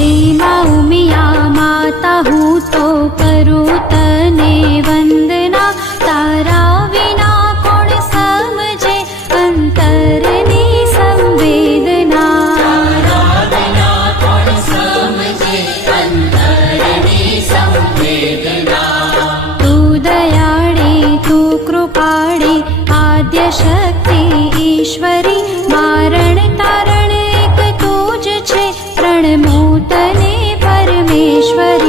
હે મા ઉમિયા માતા હું તો કરું તને વંદના, તારા વિના કોણ સમજે અંતરની સંવેદના. તારા વિના કોણ સમજે અંતરની સંવેદના. તું દયાળી તું કૃપાળી આદ્ય શક્તિ ઈશ્વરી, મારણ તારણ એક તું જ છે, પ્રણમો તને પરમેશ્વરી.